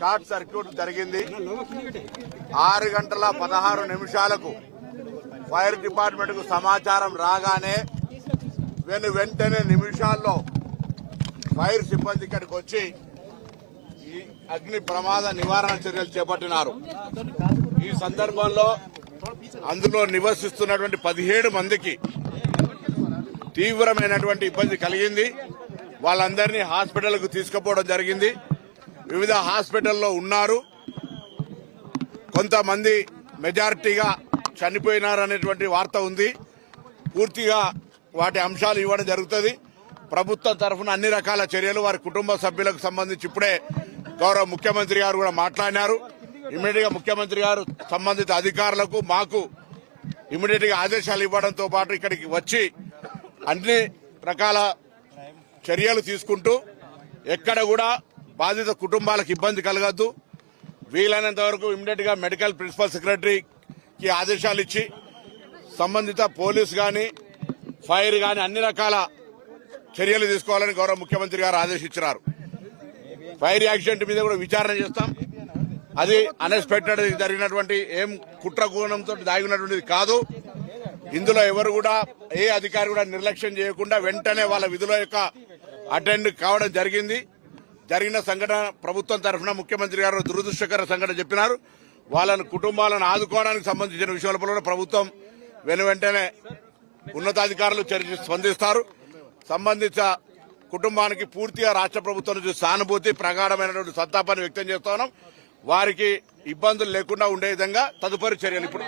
Short circuit జరిగింది. 6:16 fire department కు సమాచారం రాగానే వెంటనే నిమిషాల్లో ఫైర్ సిబ్బంది ఇక్కడికి వచ్చి ఈ అగ్ని ప్రమాద నివారణ చర్యలు చేపట్టినారు. ఈ సందర్భంలో అందులో నివసిస్తున్నటువంటి 17 మందికి తీవ్రమైనటువంటి ఇబ్బంది కలిగింది. వాళ్ళందరినీ హాస్పిటల్కు తీసుకుపోవడం జరిగింది. వివిధ హాస్పిటల్లో ఉన్నారు. కొంతమంది మెజారిటీగా చనిపోయినారనేటువంటి వార్త ఉంది. పూర్తిగా వాటి అంశాలు ఇవ్వడం జరుగుతుంది. ప్రభుత్వం తరఫున అన్ని రకాల చర్యలు వారి కుటుంబ సభ్యులకు సంబంధించి ఇప్పుడే గౌరవ ముఖ్యమంత్రి గారు కూడా మాట్లాడినారు. ఇమీడియట్ గా ముఖ్యమంత్రి గారు సంబంధిత అధికారులకు మాకు ఇమీడియట్ గా ఆదేశాలు ఇవ్వడంతో పాటు ఇక్కడికి వచ్చి అన్ని రకాల చర్యలు తీసుకుంటూ ఎక్కడ కూడా బాధిత కుటుంబాలకు ఇబ్బంది కలగద్దు, వీలైనంత వరకు ఇమీడియట్ గా మెడికల్ ప్రిన్సిపల్ సెక్రటరీకి ఆదేశాలు ఇచ్చి సంబంధిత పోలీసు గాని ఫైర్ గాని అన్ని రకాల చర్యలు తీసుకోవాలని గౌరవ ముఖ్యమంత్రి గారు ఆదేశించారు. ఫైర్ యాక్సిడెంట్ మీద కూడా విచారణ చేస్తాం. అది అన్ఎక్స్పెక్టెడ్ జరిగినటువంటి ఏం కుట్ర కోణంతో దాగినటువంటిది కాదు. ఇందులో ఎవరు కూడా ఏ అధికారి కూడా నిర్లక్ష్యం చేయకుండా వెంటనే వాళ్ళ విధుల యొక్క అటెండ్ కావడం జరిగింది. జరిగిన సంఘటన ప్రభుత్వం తరఫున ముఖ్యమంత్రి గారు దురదృష్టకర సంఘటన చెప్పినారు. వాళ్ళని కుటుంబాలను ఆదుకోవడానికి సంబంధించిన విషయాలపై కూడా ప్రభుత్వం వెంటనే ఉన్నతాధికారులు స్పందిస్తారు. సంబంధిత కుటుంబానికి పూర్తిగా రాష్ట్ర ప్రభుత్వం నుంచి సానుభూతి ప్రగాఢమైనటువంటి సంతాపాన్ని వ్యక్తం చేస్తున్నాం. వారికి ఇబ్బందులు లేకుండా ఉండే విధంగా తదుపరి చర్యలు ఇప్పుడు